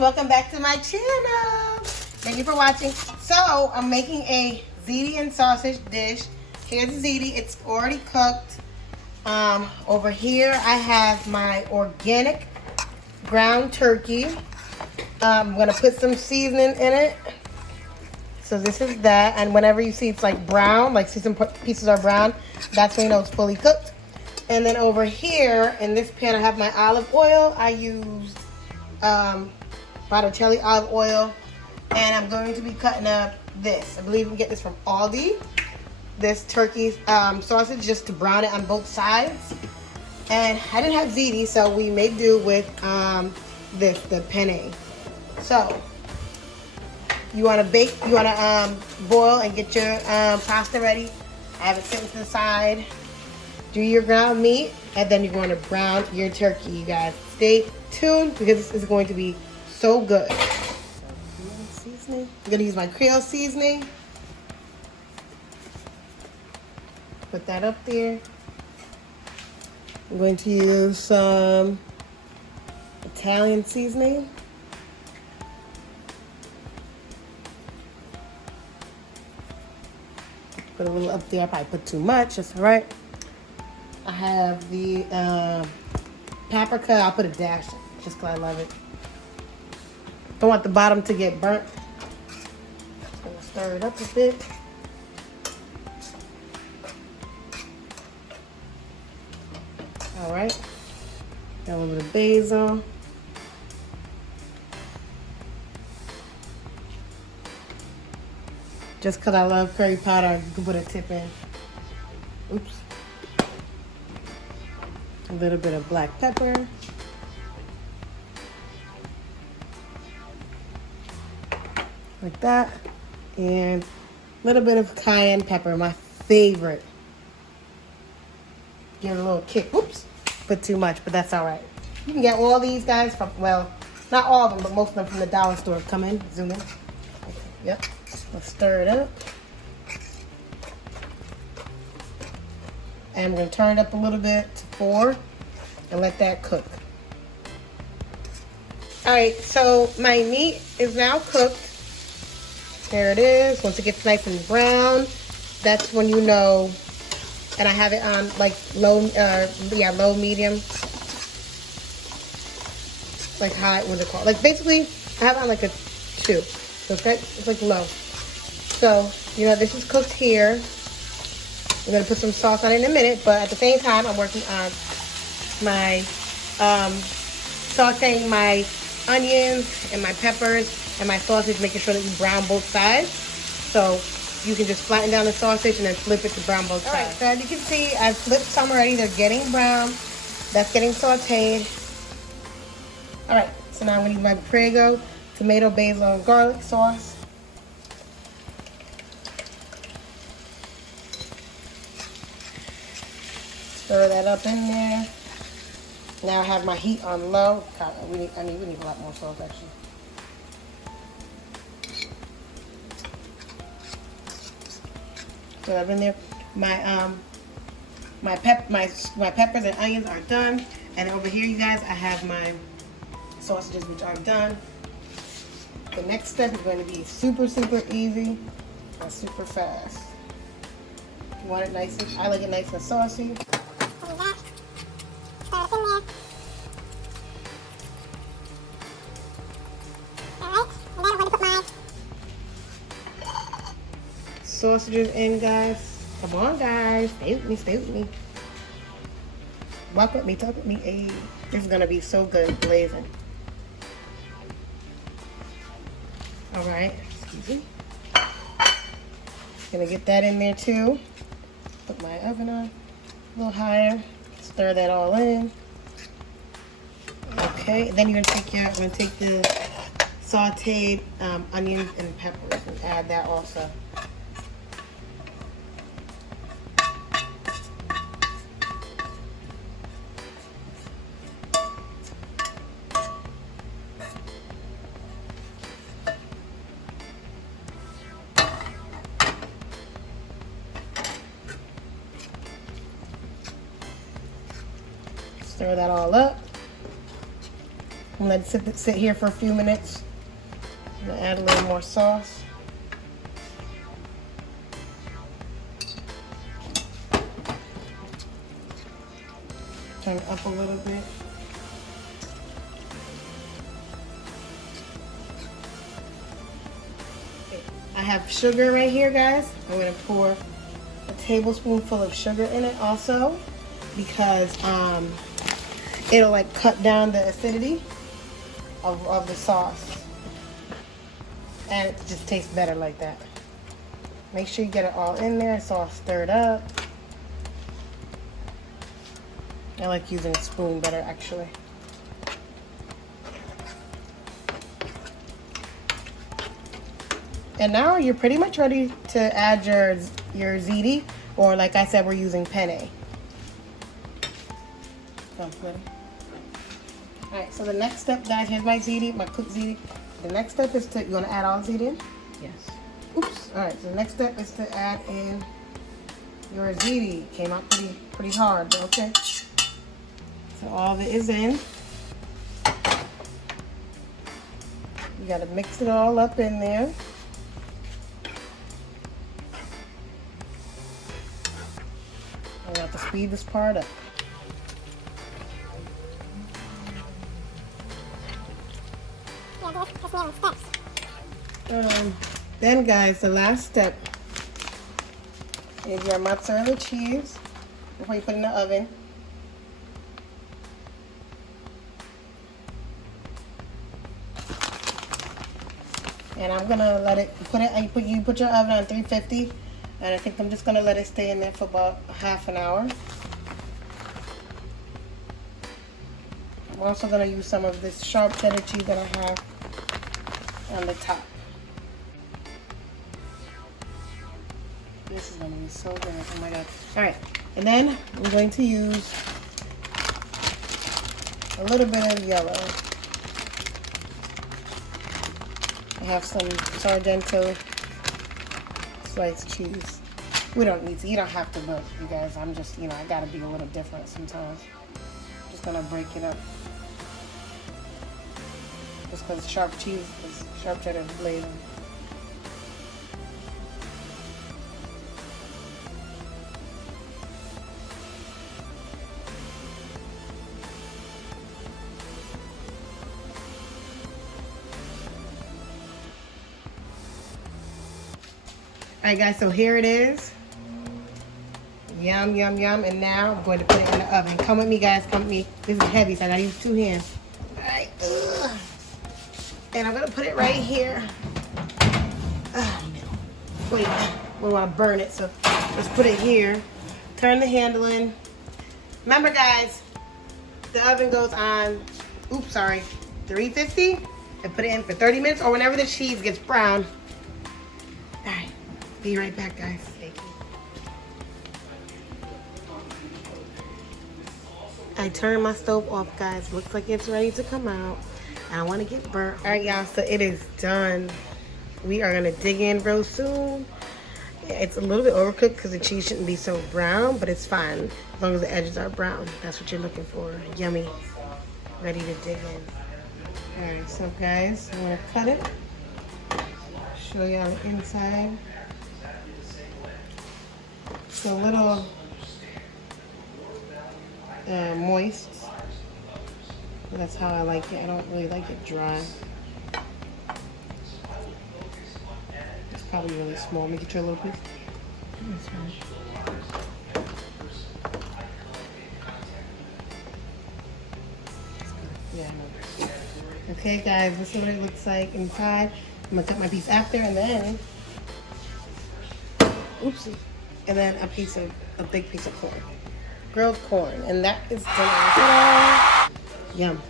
welcome back to my channel. Thank you for watching. So I'm making a ziti and sausage dish. Here's the ziti, it's already cooked. Over here I have my organic ground turkey. I'm gonna put some seasoning in it. So this is that, and whenever you see it's like brown, like see some pieces are brown, that's when you know it's fully cooked. And then over here in this pan I have my olive oil. I used Botticelli olive oil, and I'm going to be cutting up this. I believe you can get this from Aldi. This turkey sausage, just to brown it on both sides. And I didn't have ziti, so we made do with the penne. So you want to boil and get your pasta ready. I have it sitting to the side. Do your ground meat, and then you're going to brown your turkey. You guys stay tuned because this is going to be so good. Seasoning. I'm gonna use my Creole seasoning. Put that up there. I'm going to use some Italian seasoning. Put a little up there. I probably put too much. That's all right. I have the paprika. I'll put a dash just because I love it. Don't want the bottom to get burnt. Just gonna stir it up a bit. All right. Got a little bit of basil. Just because I love curry powder, you can put a tip in. Oops. A little bit of black pepper. Like that. And a little bit of cayenne pepper, my favorite. Give it a little kick. Whoops. Put too much, but that's all right. You can get all these guys from, well, not all of them, but most of them from the dollar store. Come in, zoom in. Okay, yep. Let's stir it up. And I'm going to turn it up a little bit to 4 and let that cook. Alright, so my meat is now cooked. There it is. Once it gets nice and brown, that's when you know. And I have it on like low, low, medium. Like high, what's it called? Like basically, I have it on like a 2. So it's like low. So, you know, this is cooked here. I'm going to put some sauce on it in a minute, but at the same time, I'm working on my, sauteing my onions and my peppers and my sausage, making sure that you brown both sides. So you can just flatten down the sausage and then flip it to brown both sides. All right, so as you can see, I've flipped some already. They're getting brown. That's getting sauteed. All right, so now I'm going to use my Prego tomato, basil, and garlic sauce. Stir that up in there. Now I have my heat on low. God, we need a lot more sauce actually. So I've in there. My peppers and onions are done. And over here, you guys, I have my sausages, which are done. The next step is going to be super, super easy and super fast. You want it nice and, I like it nice and saucy. Sausages in, guys. Come on, guys. Stay with me, stay with me. Walk with me, talk with me. Hey, this is gonna be so good, blazing. All right, excuse me. Gonna get that in there too. Put my oven on a little higher. Stir that all in. Okay, then you're gonna take the sauteed onions and peppers and add that also. Stir that all up. I'm gonna let it sit here for a few minutes. I'm gonna add a little more sauce. Turn it up a little bit. I have sugar right here, guys. I'm gonna pour a tablespoonful of sugar in it also because it'll like cut down the acidity of the sauce, and it just tastes better like that. Make sure you get it all in there. It's all stirred up. I like using a spoon better actually. And now you're pretty much ready to add your ziti, or like I said, we're using penne. Alright, so the next step, guys, here's my ziti, my cooked ziti. The next step is to, you want to add all ziti in? Yes. Oops. Alright, so the next step is to add in your ziti. Came out pretty hard, but okay. So all of it is in. You got to mix it all up in there. I have to speed this part up. Then guys, the last step is your mozzarella cheese before you put it in the oven. And I'm gonna let it you put your oven on 350, and I think I'm just gonna let it stay in there for about half an hour. I'm also gonna use some of this sharp cheddar cheese that I have on the top. This is gonna be so good. Oh my god. Alright, and then I'm going to use a little bit of yellow. I have some Sargento sliced cheese. We don't need to, you don't have to, but you guys, I'm just, I gotta be a little different sometimes. I'm just gonna break it up. Just because sharp cheese is sharp cheddar flavor. Alright guys, so here it is. Yum, yum, yum. And now I'm going to put it in the oven. Come with me guys, come with me. This is heavy, so I gotta use 2 hands. Alright. And I'm gonna put it right here. Wait, we want to burn it, so let's put it here. Turn the handle in. Remember guys, the oven goes on, 350, and put it in for 30 minutes or whenever the cheese gets brown. Alright. Be right back, guys. Thank you. I turned my stove off, guys. Looks like it's ready to come out. I don't want to get burnt. All right, y'all. So it is done. We are gonna dig in real soon. It's a little bit overcooked because the cheese shouldn't be so brown, but it's fine as long as the edges are brown. That's what you're looking for. Yummy. Ready to dig in. All right, so guys, I'm gonna cut it. Show y'all the inside. It's a little moist. That's how I like it. I don't really like it dry. It's probably really small. Make it your little piece. That's fine. Yeah, I know. Okay, guys, this is what it looks like inside. I'm gonna cut my piece after, and then, oopsie, and then a big piece of corn, grilled corn, and that is done. Yum.